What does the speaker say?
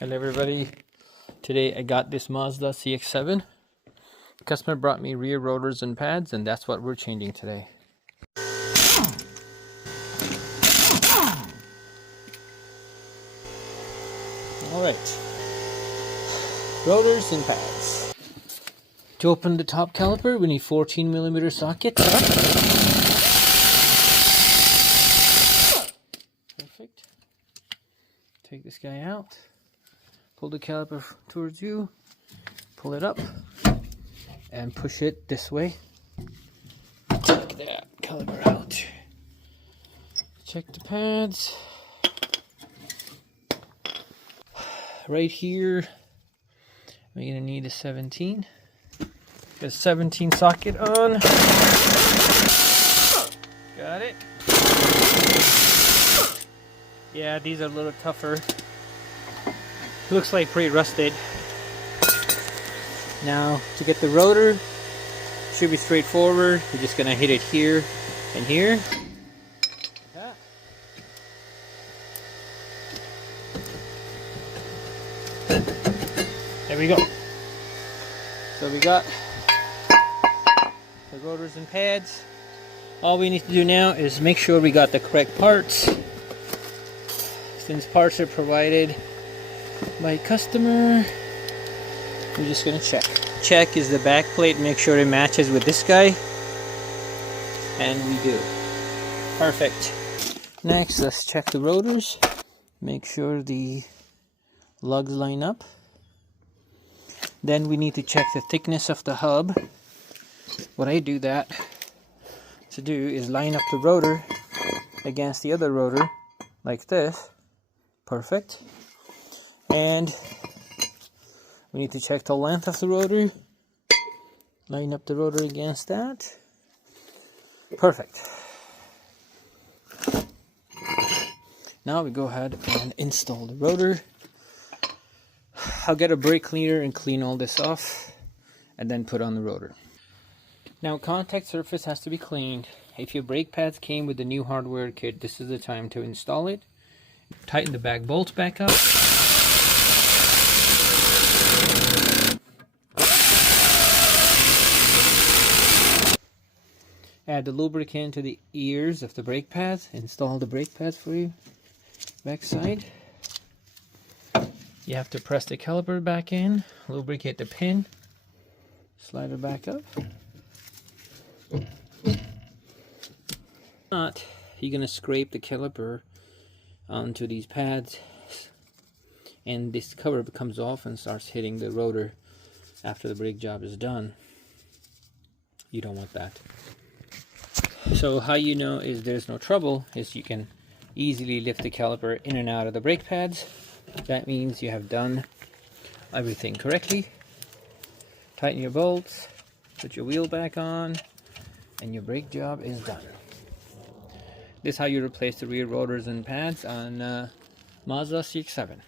Hello everybody, today I got this Mazda CX-7. The customer brought me rear rotors and pads, and that's what we're changing today. Alright, rotors and pads. To open the top caliper we need 14mm socket. Perfect. Take this guy out. Pull the caliper towards you, pull it up, and push it this way. Take that caliper out. Check the pads. Right here, we're gonna need a 17. Got a 17 socket on. Got it. Yeah, these are a little tougher. Looks like pretty rusted. Now to get the rotor, should be straightforward. We're just gonna hit it here and here. Yeah. There we go. So we got the rotors and pads. All we need to do now is make sure we got the correct parts. Since parts are provided by customer, we're just gonna check. Check is the back plate, make sure it matches with this guy, and we do. Perfect. Next, let's check the rotors. Make sure the lugs line up. Then we need to check the thickness of the hub. What I do that to do is line up the rotor against the other rotor like this. Perfect. And we need to check the length of the rotor. Line up the rotor against that. Perfect. Now we go ahead and install the rotor. I'll get a brake cleaner and clean all this off and then put on the rotor. Now, contact surface has to be cleaned. If your brake pads came with the new hardware kit, this is the time to install it. Tighten the back bolts back up. Add the lubricant to the ears of the brake pads. Install the brake pads for you. Back side. You have to press the caliper back in, lubricate the pin, slide it back up. If not, you're going to scrape the caliper onto these pads, and this cover comes off and starts hitting the rotor after the brake job is done. You don't want that. So how you know is there's no trouble is you can easily lift the caliper in and out of the brake pads. That means you have done everything correctly. Tighten your bolts, put your wheel back on, and your brake job is done. This is how you replace the rear rotors and pads on Mazda CX-7.